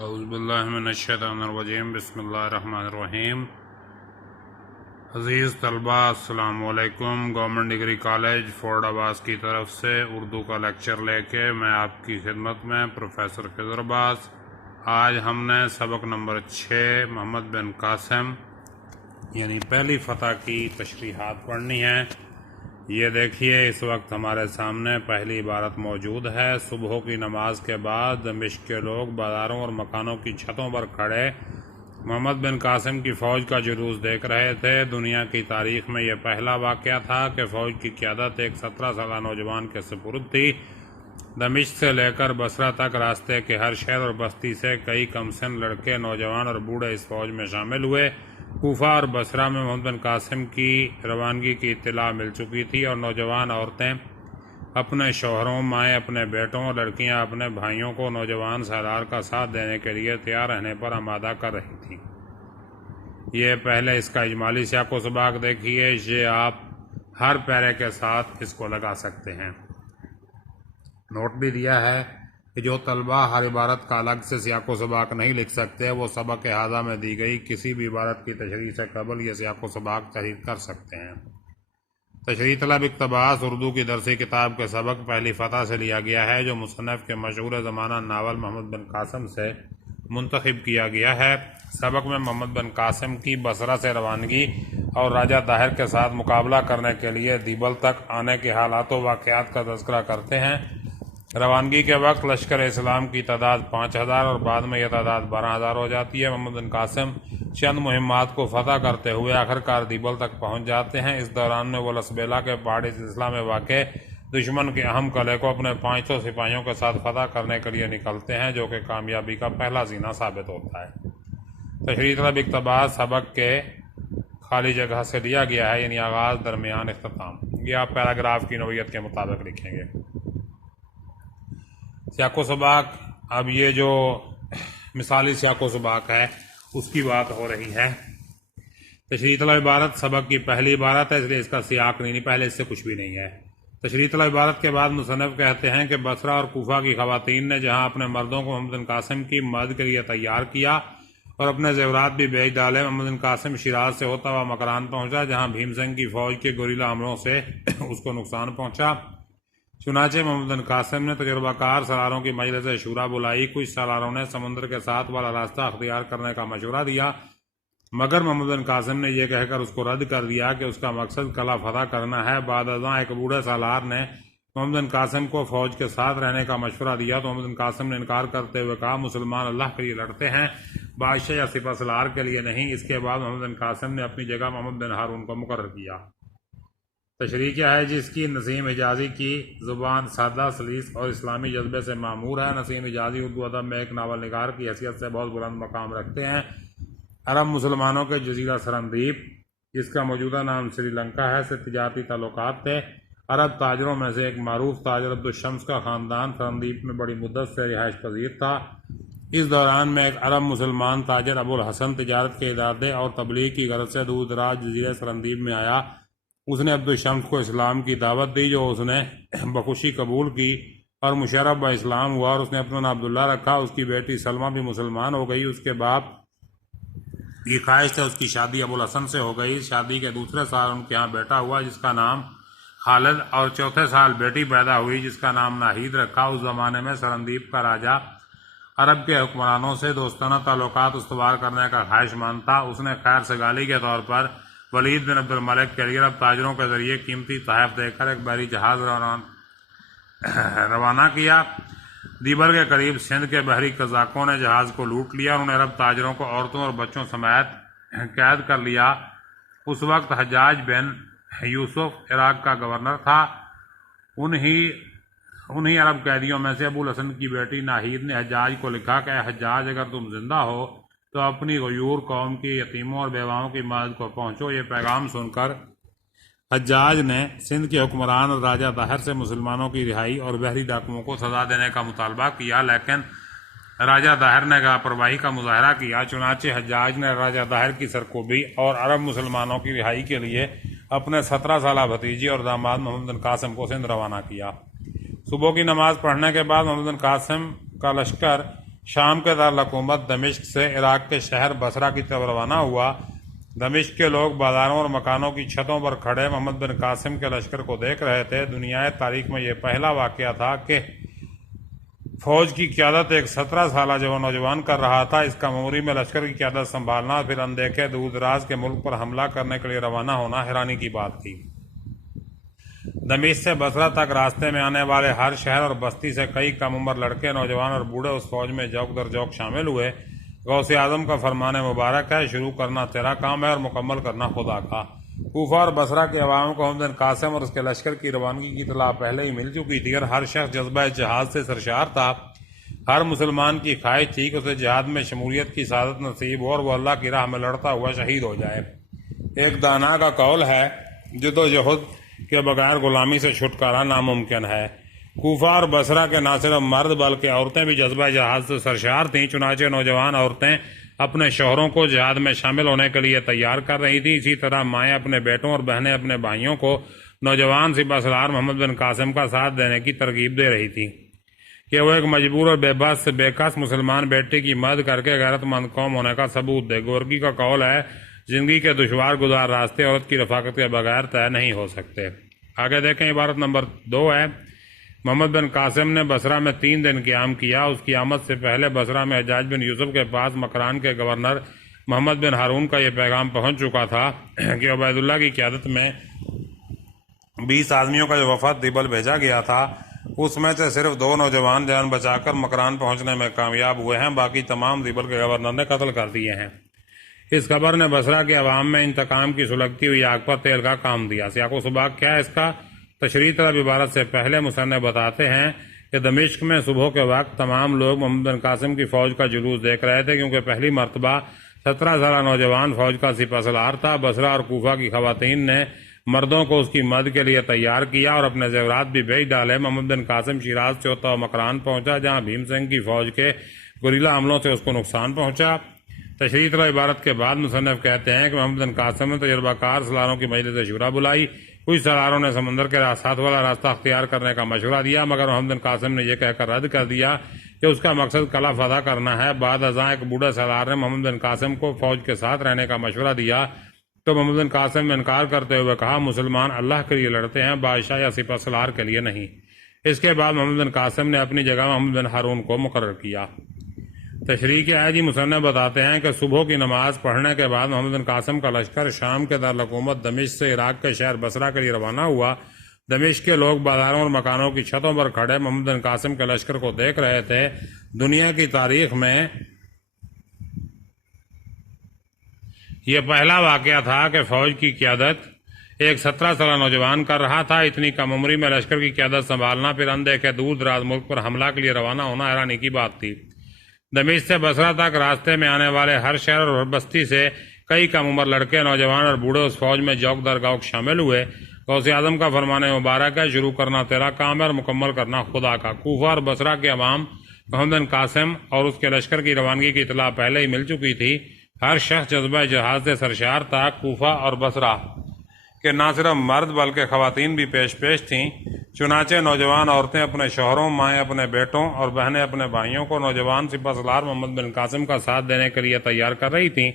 اعوذ باللہ من الشیطان الرجیم بسم اللہ الرحمن الرحیم۔ عزیز طلبہ السلام علیکم۔ گورنمنٹ ڈگری کالج فورڈ عباس کی طرف سے اردو کا لیکچر لے کے میں آپ کی خدمت میں پروفیسر خضر عباس۔ آج ہم نے سبق نمبر 6 محمد بن قاسم یعنی پہلی فتح کی تشریحات پڑھنی ہے۔ یہ دیکھیے اس وقت ہمارے سامنے پہلی عبارت موجود ہے۔ صبح کی نماز کے بعد دمشق کے لوگ بازاروں اور مکانوں کی چھتوں پر کھڑے محمد بن قاسم کی فوج کا جلوس دیکھ رہے تھے۔ دنیا کی تاریخ میں یہ پہلا واقعہ تھا کہ فوج کی قیادت ایک 17 سالہ نوجوان کے سپرد تھی۔ دمشق سے لے کر بصرہ تک راستے کے ہر شہر اور بستی سے کئی کم سن لڑکے، نوجوان اور بوڑھے اس فوج میں شامل ہوئے۔ کوفہ اور بصرہ میں محمد بن قاسم کی روانگی کی اطلاع مل چکی تھی اور نوجوان عورتیں اپنے شوہروں، مائیں اپنے بیٹوں اور لڑکیاں اپنے بھائیوں کو نوجوان سالار کا ساتھ دینے کے لیے تیار رہنے پر آمادہ کر رہی تھیں۔ یہ پہلے اس کا اجمالی سیاق و سباق دیکھیے۔ یہ آپ ہر پیرے کے ساتھ اس کو لگا سکتے ہیں۔ نوٹ بھی دیا ہے کہ جو طلبہ ہر عبارت کا الگ سے سیاق و سباق نہیں لکھ سکتے وہ سبق احاطہ میں دی گئی کسی بھی عبارت کی تشریح سے قبل یہ سیاق و سباق تحریر کر سکتے ہیں۔ تشریح طلب اقتباس اردو کی درسی کتاب کے سبق پہلی فتح سے لیا گیا ہے جو مصنف کے مشہور زمانہ ناول محمد بن قاسم سے منتخب کیا گیا ہے۔ سبق میں محمد بن قاسم کی بصرہ سے روانگی اور راجہ طاہر کے ساتھ مقابلہ کرنے کے لیے دیبل تک آنے کے حالات و واقعات کا تذکرہ کرتے ہیں۔ روانگی کے وقت لشکر اسلام کی تعداد 5000 اور بعد میں یہ تعداد 12000 ہو جاتی ہے۔ محمد بن قاسم چند مہمات کو فتح کرتے ہوئے آخرکار دیبل تک پہنچ جاتے ہیں۔ اس دوران میں وہ لسبیلا کے پہاڑی سلسلہ میں واقع دشمن کے اہم قلعے کو اپنے 500 سپاہیوں کے ساتھ فتح کرنے کے لیے نکلتے ہیں جو کہ کامیابی کا پہلا زینہ ثابت ہوتا ہے۔ تشریح طلب اقتباس سبق کے خالی جگہ سے لیا گیا ہے یعنی آغاز، درمیان، اختتام۔ یہ آپ پیراگراف کی نوعیت کے مطابق لکھیں گے۔ سیاق و سباق، اب یہ جو مثالی سیاق و سباق ہے اس کی بات ہو رہی ہے۔ تشریح طلب عبارت سبق کی پہلی عبارت ہے اس لیے اس کا سیاق نہیں، پہلے اس سے کچھ بھی نہیں ہے۔ تشریح طلب عبارت کے بعد مصنف کہتے ہیں کہ بصرہ اور کوفہ کی خواتین نے جہاں اپنے مردوں کو محمد بن قاسم کی مدد کے لیے تیار کیا اور اپنے زیورات بھی بیچ ڈالے، محمد بن قاسم شیراز سے ہوتا ہوا مکران پہنچا جہاں بھیم سنگھ کی فوج کے گوریلا حملوں سے اس کو نقصان پہنچا۔ چنانچہ محمد بن قاسم نے تجربہ کار سالاروں کی مجلس شورا بلائی۔ کچھ سالاروں نے سمندر کے ساتھ والا راستہ اختیار کرنے کا مشورہ دیا مگر محمد بن قاسم نے یہ کہہ کر اس کو رد کر دیا کہ اس کا مقصد قلعہ فتح کرنا ہے۔ بعد ازاں ایک بوڑھے سالار نے محمد بن قاسم کو فوج کے ساتھ رہنے کا مشورہ دیا تو محمد بن قاسم نے انکار کرتے ہوئے کہا مسلمان اللہ کے لیے لڑتے ہیں، بادشاہ یا سپہ سالار کے لیے نہیں۔ اس کے بعد محمد بن قاسم نے اپنی جگہ محمد بن ہارون کو مقرر کیا۔ تشریح کیا ہے جس کی نسیم حجازی کی زبان سادہ، سلیس اور اسلامی جذبے سے معمور ہے۔ نسیم حجازی اردو ادب میں ایک ناول نگار کی حیثیت سے بہت بلند مقام رکھتے ہیں۔ عرب مسلمانوں کے جزیرہ سرندیپ جس کا موجودہ نام سری لنکا ہے سے تجارتی تعلقات تھے۔ عرب تاجروں میں سے ایک معروف تاجر عبدالشمس کا خاندان سرندیپ میں بڑی مدت سے رہائش پذیر تھا۔ اس دوران میں ایک عرب مسلمان تاجر ابو الحسن تجارت کے ارادے اور تبلیغ کی غرض سے دور دراز جزیرہ سرندیپ میں آیا۔ اس نے عبدالشمس کو اسلام کی دعوت دی جو اس نے بخوشی قبول کی اور مشرف با اسلام ہوا اور اس نے اپنا نام عبداللہ رکھا۔ اس کی بیٹی سلمہ بھی مسلمان ہو گئی۔ اس کے باپ کی خواہش سے اس کی شادی ابو الحسن سے ہو گئی۔ شادی کے دوسرے سال ان کے ہاں بیٹا ہوا جس کا نام خالد اور چوتھے سال بیٹی پیدا ہوئی جس کا نام ناہید رکھا۔ اس زمانے میں سرندیپ کا راجہ عرب کے حکمرانوں سے دوستانہ تعلقات استوار کرنے کا خواہش مند تھا۔ اس نے خیر سگالی کے طور پر ولید بن عبد الملک کے لیے عرب تاجروں کے ذریعے قیمتی تحائف دے کر ایک بحری جہاز روانہ کیا۔ دیبل کے قریب سندھ کے بحری قزاقوں نے جہاز کو لوٹ لیا اور انہیں عرب تاجروں کو عورتوں اور بچوں سمیت قید کر لیا۔ اس وقت حجاج بن یوسف عراق کا گورنر تھا۔ انہی عرب قیدیوں میں سے ابو الحسن کی بیٹی ناہید نے حجاج کو لکھا کہ اے حجاج اگر تم زندہ ہو تو اپنی غیور قوم کی یتیموں اور بیواؤں کی مدد کو پہنچو۔ یہ پیغام سن کر حجاج نے سندھ کے حکمران اور راجہ طاہر سے مسلمانوں کی رہائی اور بحری ڈاکوؤں کو سزا دینے کا مطالبہ کیا لیکن راجہ طاہر نے لاپرواہی کا مظاہرہ کیا۔ چنانچہ حجاج نے راجہ طاہر کی سرکوبی اور عرب مسلمانوں کی رہائی کے لیے اپنے 17 سالہ بھتیجی اور داماد محمد بن قاسم کو سندھ روانہ کیا۔ صبح کی نماز پڑھنے کے بعد محمد بن قاسم کا لشکر شام کے دارالحکومت دمشق سے عراق کے شہر بصرہ کی طرف روانہ ہوا۔ دمشق کے لوگ بازاروں اور مکانوں کی چھتوں پر کھڑے محمد بن قاسم کے لشکر کو دیکھ رہے تھے۔ دنیا تاریخ میں یہ پہلا واقعہ تھا کہ فوج کی قیادت ایک 17 سالہ نوجوان کر رہا تھا۔ اس کا مموری میں لشکر کی قیادت سنبھالنا، پھر اندیکھے دور دراز کے ملک پر حملہ کرنے کے لیے روانہ ہونا حیرانی کی بات تھی۔ دمشق سے بصرہ تک راستے میں آنے والے ہر شہر اور بستی سے کئی کم عمر لڑکے، نوجوان اور بوڑھے اس فوج میں جوک در جوک شامل ہوئے۔ غوث اعظم کا فرمان مبارک ہے، شروع کرنا تیرا کام ہے اور مکمل کرنا خدا کا۔ کوفہ اور بصرہ کے عوام کو محمد بن قاسم اور اس کے لشکر کی روانگی کی اطلاع پہلے ہی مل چکی تھی اور ہر شخص جذبہ جہاد سے سرشار تھا۔ ہر مسلمان کی خواہش تھی کہ اسے جہاد میں شمولیت کی سعادت نصیب ہو اور وہ اللہ کی راہ میں لڑتا ہوا شہید ہو جائے۔ ایک دانا کا قول ہے، جدوجہد کے بغیر غلامی سے چھٹکارا ناممکن ہے۔ کوفہ اور بصرہ کے نہ صرف مرد بلکہ عورتیں بھی جذبہ جہاد سے سرشار تھیں۔ چنانچہ نوجوان عورتیں اپنے شوہروں کو جہاد میں شامل ہونے کے لیے تیار کر رہی تھیں۔ اسی طرح مائیں اپنے بیٹوں اور بہنیں اپنے بھائیوں کو نوجوان سپہ سالار محمد بن قاسم کا ساتھ دینے کی ترغیب دے رہی تھی کہ وہ ایک مجبور اور بے کس مسلمان بیٹی کی مدد کر کے غیرت مند قوم ہونے کا ثبوت دے۔ گورکی کا قول ہے، زندگی کے دشوار گزار راستے عورت کی رفاقت کے بغیر طے نہیں ہو سکتے۔ آگے دیکھیں، عبارت نمبر 2 ہے، محمد بن قاسم نے بصرہ میں 3 دن قیام کیا۔ اس کی آمد سے پہلے بصرہ میں حجاج بن یوسف کے پاس مکران کے گورنر محمد بن ہارون کا یہ پیغام پہنچ چکا تھا کہ عبید اللہ کی قیادت میں 20 آدمیوں کا جو وفد دیبل بھیجا گیا تھا، اس میں سے صرف 2 نوجوان جان بچا کر مکران پہنچنے میں کامیاب ہوئے ہیں، باقی تمام دیبل کے گورنر نے قتل کر دیے ہیں۔ اس خبر نے بصرہ کے عوام میں انتقام کی سلگتی ہوئی آگ پر تیل کا کام دیا۔ سیاق و سباق کیا ہے اس کا؟ تشریح طلب عبارت سے پہلے مصنف بتاتے ہیں کہ دمشق میں صبح کے وقت تمام لوگ محمد بن قاسم کی فوج کا جلوس دیکھ رہے تھے، کیونکہ پہلی مرتبہ 17 سالہ نوجوان فوج کا سپہ سالار تھا۔ بصرہ اور کوفہ کی خواتین نے مردوں کو اس کی مدد کے لیے تیار کیا اور اپنے زیورات بھی بھیج ڈالے۔ محمد بن قاسم شیراز سے ہوتا ہوا مکران پہنچا، جہاں بھیم سنگھ کی فوج کے گوریلا حملوں سے اس کو نقصان پہنچا۔ تشریح طلب عبارت کے بعد مصنف کہتے ہیں کہ محمد بن قاسم نے تجربہ کار سالاروں کی مجلس شورا بلائی۔ کچھ سالاروں نے سمندر کے ساتھ والا راستہ اختیار کرنے کا مشورہ دیا، مگر محمد بن قاسم نے یہ کہہ کر رد کر دیا کہ اس کا مقصد قلعہ فتح کرنا ہے۔ بعد ازاں ایک بوڑھے سالار نے محمد بن قاسم کو فوج کے ساتھ رہنے کا مشورہ دیا، تو محمد بن قاسم نے انکار کرتے ہوئے کہا، مسلمان اللہ کے لیے لڑتے ہیں، بادشاہ یا سپہ سالار کے لیے نہیں۔ اس کے بعد محمد بن قاسم نے اپنی جگہ محمد بن ہارون کو مقرر کیا۔ تشریح کے آئے مصنف بتاتے ہیں کہ صبح کی نماز پڑھنے کے بعد محمد بن قاسم کا لشکر شام کے دارالحکومت دمشق سے عراق کے شہر بصرہ کے لیے روانہ ہوا۔ دمشق کے لوگ بازاروں اور مکانوں کی چھتوں پر کھڑے محمد بن قاسم کے لشکر کو دیکھ رہے تھے۔ دنیا کی تاریخ میں یہ پہلا واقعہ تھا کہ فوج کی قیادت ایک 17 سالہ نوجوان کر رہا تھا۔ اتنی کم عمری میں لشکر کی قیادت سنبھالنا، پھر اندیکھے دور دراز ملک پر حملہ کے لیے روانہ ہونا حیرانی کی بات تھی۔ دمشق سے بصرہ تک راستے میں آنے والے ہر شہر اور بستی سے کئی کم عمر لڑکے، نوجوان اور بوڑھے اس فوج میں جوک در جوک شامل ہوئے۔ غوث اعظم کا فرمان مبارک ہے، شروع کرنا تیرا کام ہے اور مکمل کرنا خدا کا۔ کوفہ اور بصرہ کے عوام محمد بن قاسم اور اس کے لشکر کی روانگی کی اطلاع پہلے ہی مل چکی تھی۔ ہر شخص جذبہ جہاد سے سرشار تھا۔ کوفہ اور بصرہ کہ نہ صرف مرد بلکہ خواتین بھی پیش تھیں۔ چنانچہ نوجوان عورتیں اپنے شوہروں، مائیں اپنے بیٹوں اور بہنیں اپنے بھائیوں کو نوجوان سپہ سالار محمد بن قاسم کا ساتھ دینے کے لیے تیار کر رہی تھیں۔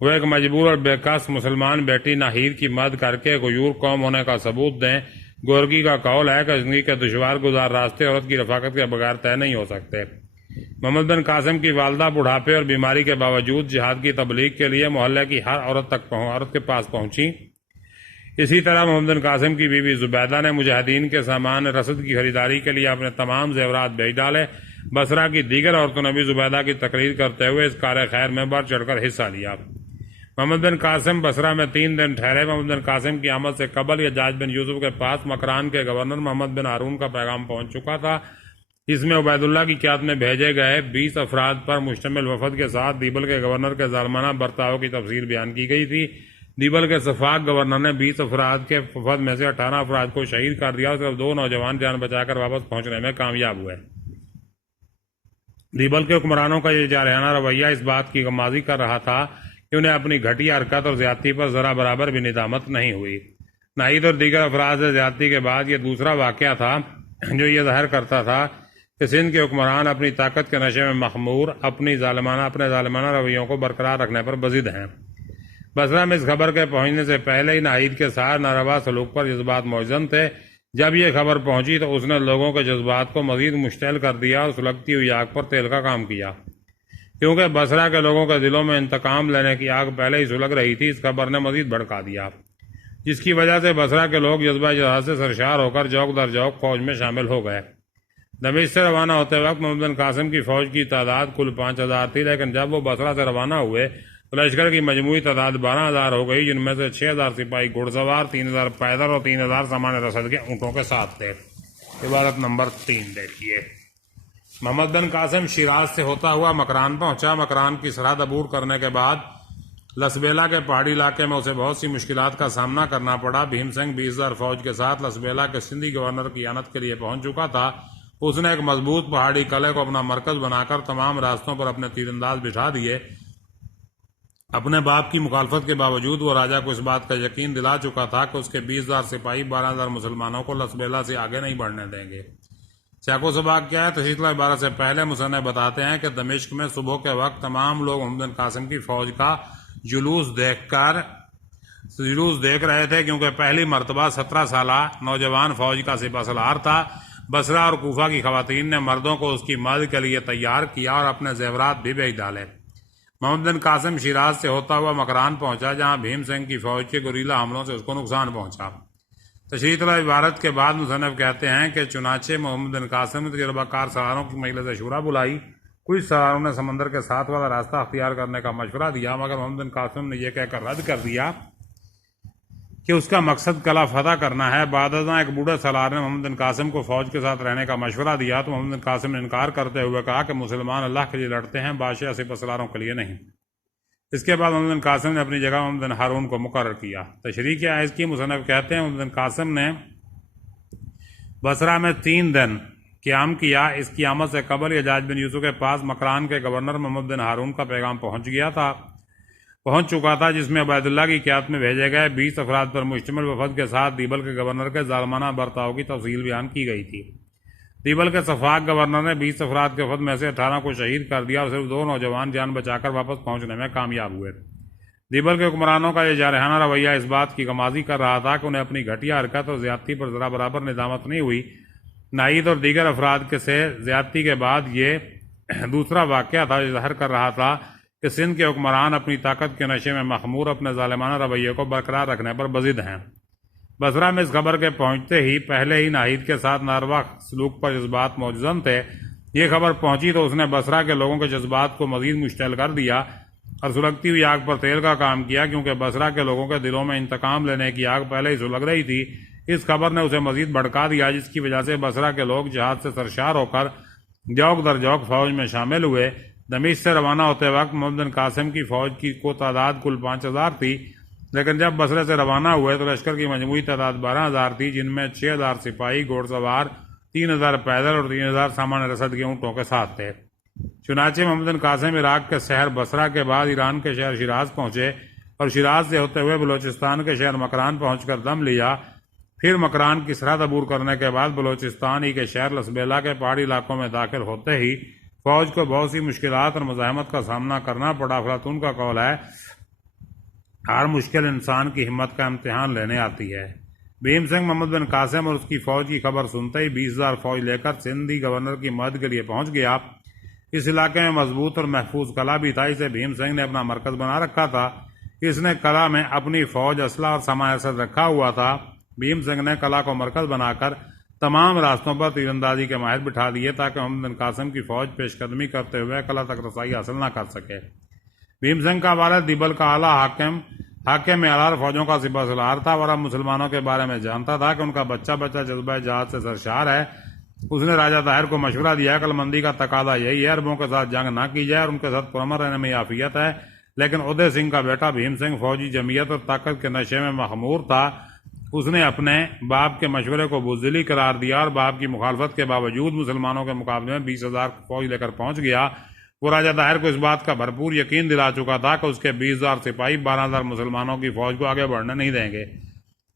وہ ایک مجبور اور بے کس مسلمان بیٹی ناہید کی مدد کر کے غیور قوم ہونے کا ثبوت دیں۔ گورکی کا قول ہے کہ زندگی کے دشوار گزار راستے عورت کی رفاقت کے بغیر طے نہیں ہو سکتے۔ محمد بن قاسم کی والدہ بڑھاپے اور بیماری کے باوجود جہاد کی تبلیغ کے لیے محلے کی ہر عورت کے پاس پہنچی۔ اسی طرح محمد بن قاسم کی بیوی زبیدہ نے مجاہدین کے سامان رسد کی خریداری کے لیے اپنے تمام زیورات بھیج ڈالے۔ بصرہ کی دیگر عورتوں نے بھی زبیدہ کی تقریر کرتے ہوئے اس کار خیر میں بڑھ چڑھ کر حصہ لیا۔ محمد بن قاسم بصرہ میں 3 دن ٹھہرے۔ محمد بن قاسم کی آمد سے قبل حجاج بن یوسف کے پاس مکران کے گورنر محمد بن ہارون کا پیغام پہنچ چکا تھا۔ اس میں عبید اللہ کی قیادت میں بھیجے گئے 20 افراد پر مشتمل وفد کے ساتھ دیبل کے گورنر کے ظالمانہ برتاؤ کی تفصیل بیان کی گئی تھی۔ دیبل کے صفاق گورنر نے 20 افراد کے وفد میں سے 18 افراد کو شہید کر دیا اور صرف 2 نوجوان جان بچا کر واپس پہنچنے میں کامیاب ہوئے۔ دیبل کے حکمرانوں کا یہ جارحانہ رویہ اس بات کی غمازی کر رہا تھا کہ انہیں اپنی گھٹیا حرکت اور زیادتی پر ذرا برابر بھی ندامت نہیں ہوئی۔ ناہید اور دیگر افراد سے زیادتی کے بعد یہ دوسرا واقعہ تھا جو یہ ظاہر کرتا تھا کہ سندھ کے حکمران اپنی طاقت کے نشے میں مخمور اپنے ظالمانہ رویوں کو برقرار رکھنے پر بضد ہیں۔ بصرہ میں اس خبر کے پہنچنے سے پہلے ہی ناہید کے ساتھ ناروا سلوک پر جذبات موزن تھے۔ جب یہ خبر پہنچی تو اس نے لوگوں کے جذبات کو مزید مشتعل کر دیا اور سلگتی ہوئی آگ پر تیل کا کام کیا۔ کیونکہ بصرہ کے لوگوں کے دلوں میں انتقام لینے کی آگ پہلے ہی سلگ رہی تھی، اس خبر نے مزید بھڑکا دیا، جس کی وجہ سے بصرہ کے لوگ جذبہ جہاد سے سرشار ہو کر جوک در جوک فوج میں شامل ہو گئے۔ دمشق سے روانہ ہوتے وقت محمد بن قاسم کی فوج کی تعداد کل 5000 تھی، لیکن جب وہ بصرہ سے روانہ ہوئے تو لشکر کی مجموعی تعداد 12000 ہو گئی، جن میں سے 6000 سپاہی گھڑ سوار، 3000 پیدل اور 3000 سامان رسد کے اونٹوں کے ساتھ تھے۔ عبارت نمبر 3 دیکھیے۔ محمد بن قاسم شیراز سے ہوتا ہوا مکران پہنچا۔ مکران کی سرحد عبور کرنے کے بعد لسبیلا کے پہاڑی علاقے میں اسے بہت سی مشکلات کا سامنا کرنا پڑا۔ بھیم سنگھ 20000 فوج کے ساتھ لسبیلا کے سندھی گورنر کی اعانت کے لیے پہنچ چکا تھا۔ اس نے ایک مضبوط پہاڑی قلعے کو اپنا مرکز بنا کر تمام راستوں پر اپنے تیر انداز بٹھا دیے۔ اپنے باپ کی مخالفت کے باوجود وہ راجہ کو اس بات کا یقین دلا چکا تھا کہ اس کے 20000 سپاہی 12000 مسلمانوں کو لسبیلا سے آگے نہیں بڑھنے دیں گے۔ سیاق و سباق کیا ہے؟ تشریح عبارت سے پہلے مصنف بتاتے ہیں کہ دمشق میں صبح کے وقت تمام لوگ محمد بن قاسم کی فوج کا جلوس دیکھ رہے تھے، کیونکہ پہلی مرتبہ 17 سالہ نوجوان فوج کا سپہ سالار تھا۔ بصرہ اور کوفہ کی خواتین نے مردوں کو اس کی مدد کے لیے تیار کیا اور اپنے زیورات بھی بھیج ڈالے۔ محمد بن قاسم شیراز سے ہوتا ہوا مکران پہنچا، جہاں بھیم سنگھ کی فوج کے گوریلا حملوں سے اس کو نقصان پہنچا۔ تشریح عبارت کے بعد مصنف کہتے ہیں کہ چنانچہ محمد بن قاسم نے تجربہ کار سواروں کی مجلس شورا بلائی۔ کچھ سواروں نے سمندر کے ساتھ والا راستہ اختیار کرنے کا مشورہ دیا، مگر محمد بن قاسم نے یہ کہہ کر رد کر دیا کہ اس کا مقصد قلعہ فتح کرنا ہے۔ بعد ازاں ایک بوڑھے سالار نے محمد بن قاسم کو فوج کے ساتھ رہنے کا مشورہ دیا تو محمد بن قاسم نے انکار کرتے ہوئے کہا کہ مسلمان اللہ کے لیے لڑتے ہیں، بادشاہ سپہ سالاروں کے لیے نہیں۔ اس کے بعد محمد بن قاسم نے اپنی جگہ محمد بن ہارون کو مقرر کیا۔ تشریح کیا ہے اس کی؟ مصنف کہتے ہیں محمد بن قاسم نے بصرہ میں 3 دن قیام کیا۔ اس کی آمد سے قبل حجاج بن یوسف کے پاس مکران کے گورنر محمد بن ہارون کا پیغام پہنچ چکا تھا، جس میں عبید اللہ کی قیادت میں بھیجے گئے 20 افراد پر مشتمل وفد کے ساتھ دیبل کے گورنر کے ظالمانہ برتاؤ کی تفصیل بیان کی گئی تھی۔ دیبل کے سفاک گورنر نے 20 افراد کے وفد میں سے 18 کو شہید کر دیا اور صرف 2 نوجوان جان بچا کر واپس پہنچنے میں کامیاب ہوئے۔ دیبل کے حکمرانوں کا یہ جارحانہ رویہ اس بات کی غمازی کر رہا تھا کہ انہیں اپنی گھٹیا حرکت اور زیادتی پر ذرا برابر ندامت نہیں ہوئی۔ ناہید اور دیگر افراد کے سے زیادتی کے بعد یہ دوسرا واقعہ تھا جو ظاہر کر رہا تھا کہ سندھ کے حکمران اپنی طاقت کے نشے میں مخمور اپنے ظالمانہ رویے کو برقرار رکھنے پر بضد ہیں۔ بصرہ میں اس خبر کے پہنچتے ہی پہلے ہی ناہید کے ساتھ ناروا سلوک پر جذبات موجزن تھے۔ یہ خبر پہنچی تو اس نے بصرہ کے لوگوں کے جذبات کو مزید مشتعل کر دیا اور سلگتی ہوئی آگ پر تیل کا کام کیا، کیونکہ بصرہ کے لوگوں کے دلوں میں انتقام لینے کی آگ پہلے ہی سلگ رہی تھی۔ اس خبر نے اسے مزید بھڑکا دیا، جس کی وجہ سے بصرہ کے لوگ جہاد سے سرشار ہو کر جوک در جوک فوج میں شامل ہوئے۔ دمشق سے روانہ ہوتے وقت محمد بن قاسم کی فوج کی تعداد کل 5000 تھی، لیکن جب بصرہ سے روانہ ہوئے تو لشکر کی مجموعی تعداد 12000 تھی، جن میں 6000 سپاہی گھوڑ سوار، 3000 پیدل اور 3000 سامان رسد کے اونٹوں کے ساتھ تھے۔ چنانچہ محمد بن قاسم عراق کے شہر بصرہ کے بعد ایران کے شہر شیراز پہنچے اور شیراز سے ہوتے ہوئے بلوچستان کے شہر مکران پہنچ کر دم لیا۔ پھر مکران کی سرحد عبور کرنے کے بعد بلوچستان ہی کے شہر لسبیلا کے پہاڑی علاقوں میں داخل ہوتے ہی فوج کو بہت سی مشکلات اور مزاحمت کا سامنا کرنا پڑا۔ افلاطون کا قول ہے، ہر مشکل انسان کی ہمت کا امتحان لینے آتی ہے۔ بھیم سنگھ محمد بن قاسم اور اس کی فوج کی خبر سنتے ہی 20000 فوج لے کر سندھی گورنر کی مدد کے لیے پہنچ گیا۔ اس علاقے میں مضبوط اور محفوظ قلعہ بھی تھا، اسے بھیم سنگھ نے اپنا مرکز بنا رکھا تھا۔ اس نے قلعہ میں اپنی فوج، اسلحہ اور سامان رسد رکھا ہوا تھا۔ بھیم سنگھ نے قلعہ کو مرکز بنا کر تمام راستوں پر تیر اندازی کے ماہر بٹھا دیے تاکہ محمد بن قاسم کی فوج پیش قدمی کرتے ہوئے قلعہ تک رسائی حاصل نہ کر سکے۔ بھیم سنگھ کا والد دیبل کا اعلیٰ حاکم اعلیٰ فوجوں کا سپہ سالار تھا اور اب مسلمانوں کے بارے میں جانتا تھا کہ ان کا بچہ جذبہ جہاد سے سرشار ہے۔ اس نے راجہ طاہر کو مشورہ دیا کہ عقلمندی کا تقاضا یہی ہے، عربوں کے ساتھ جنگ نہ کی جائے اور ان کے ساتھ پرامن رہنے میں عافیت ہے، لیکن ادے سنگھ کا بیٹا بھیم سنگھ فوجی جمعیت اور طاقت کے نشے میں مخمور تھا۔ اس نے اپنے باپ کے مشورے کو بزدلی قرار دیا اور باپ کی مخالفت کے باوجود مسلمانوں کے مقابلے میں 20000 فوج لے کر پہنچ گیا۔ وہ راجہ طاہر کو اس بات کا بھرپور یقین دلا چکا تھا کہ اس کے 20000 سپاہی 12000 مسلمانوں کی فوج کو آگے بڑھنے نہیں دیں گے۔